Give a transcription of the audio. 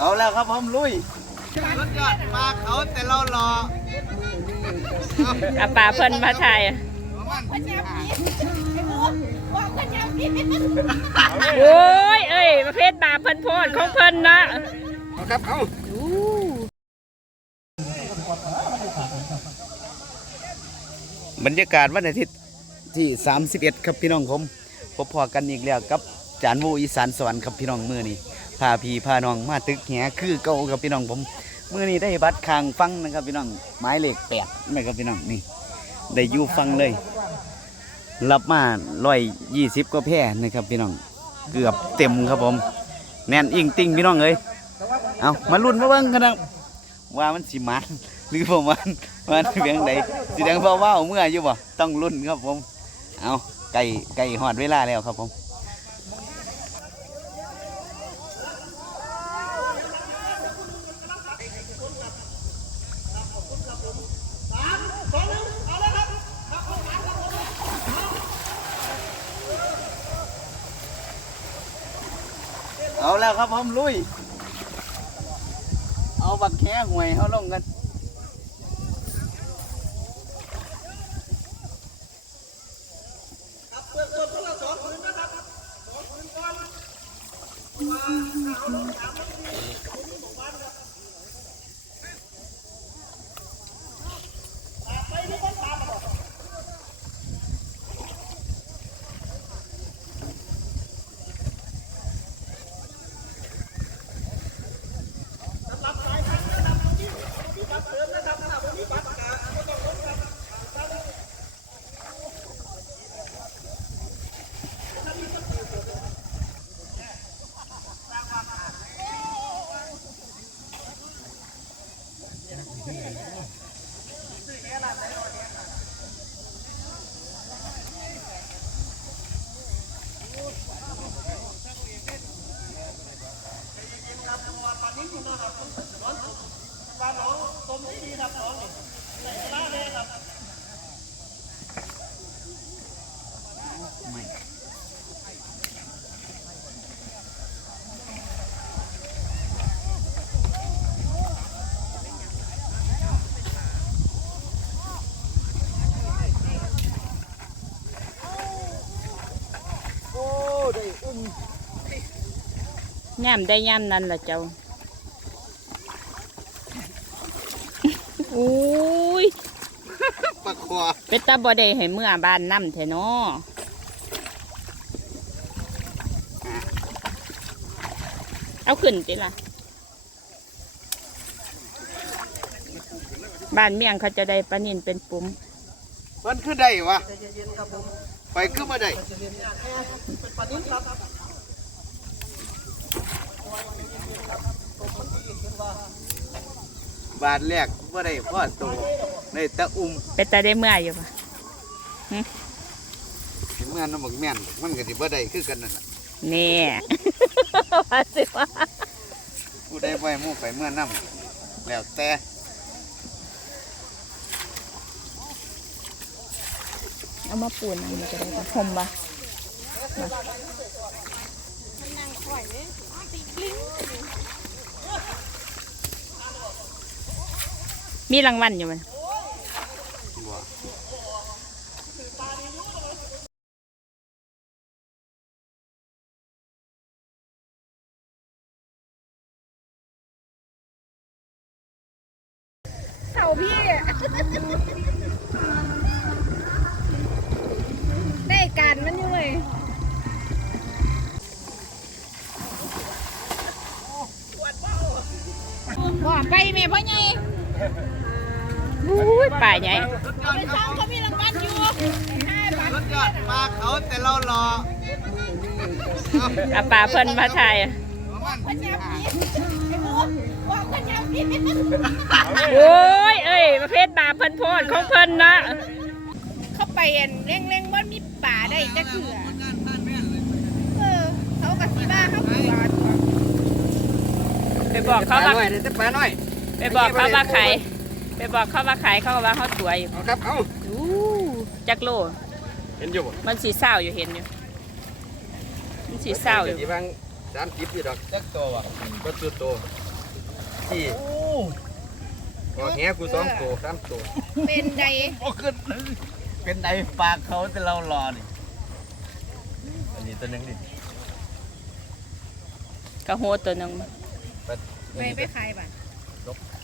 เอาแล้วครับผมลุยรถยอดมาเขาแต่เรารออาป่าเพิ่นมาถ่ายอะมันโอ้ยเอ้ยประเภทบาปเพิ่นโพดของเพิ่นเนาะเอาครับเอาบรรยากาศวันอาทิตย์ที่ 31 ครับพี่น้องผมพบพอกันอีกแล้วกับจานวูอีสานสวรรค์ครับพี่น้องมือนี้ พาพี่พาน้องมาตึกแหคือเก่าครับพี่น้องผมเมื่อนี้ได้บัตรคางฟังนะครับพี่น้องหมายเลขแปดนะครับพี่น้องนี่ได้ยู่ฟังเลย รับมาร้อยยี่สิบก็แพร่นะครับพี่น้องเกือบเต็มครับผม แน่นอิงติงพี่น้องเอ้ยเอามาลุ้นมาเบิ่งกันนะว่ามันสิมันหรือประมาณมันเพียงใดสิดังเบาๆเมื่ออยู่บ่ต้องลุ้นครับผม เอาไก่ไก่หอดเวลาแล้วครับผม เอาแล้วครับผมลุย เอาบักแค่หวยเขาลงกัน ทำน้องต้มยำดีนะน้องแต่ก้าวแรก ย่ำได้ย่ำนั่นล่ะเจ้าอุ้ยปลาคอเป็ดตาบ่ได้ให้เมื่อบ้านน้ำแท้เนาะเอาขึ้นติล่ะ บ้านเมี่ยงเขาจะได้ปลานินเป็นปุ่มมันคือได้วะไปคือมาได้ บาทแรกว่าได้พ่อโตได้แตะอุ้มเป็ดตาได้เมื่ออยู่ปะสิเมื่อน้ำบักแม่นมันก็สิบ่ได้คือกันนั่นน่ะนี่ ว่าสิว่าผู้ใดไปหมู่ไปเมื่อน้ำแล้วแต่เอามาปูนอันนี้ก็ได้ปะผมปะ มีรางวัลอยู่มันเต่าพี่ แม่พ่อใหญ่อุ้ยป่าใหญ่ไปช่างเขามีรางวัลอยู่ห้าบาทรถยอดมาเขาแต่เรารออาป่าเพิ่นมาถ่ายอะมันพระเจ้าพี่ไอ้หมูบอกพระเจ้าพี่โอ้ยเอ้ยประเภทบาปเพิ่นโพดของเพิ่นเนาะเขาไปอันเร่งเร่งๆว่ามีป่าได้จะเถื่อเออเขากับที่บ้านเขาป่าตัวไปบอกเขาว่าหน่อยเดี๋ยวจะปลาหน่อย ไปบอกเขาว่าขายไปบอกเขาว่าขายเขากว่าเขาสวยเอครับเขาอู้จักโลเห็นอยู่มันสีเศร้าอยู่เห็นอยู่มันสีเศร้าอยู่ที่บางสามสิบอยู่ดอกจักโตวบ่ก็จุดโตสี่โอ้แง่กูสองโตสามโตเป็นใดโอ้ขึ้นเป็นใดปากเขาแต่เรารอนี่อันนี้ตัวนึงดิกระโหตัวนึงไปไปขายบ้าน ど。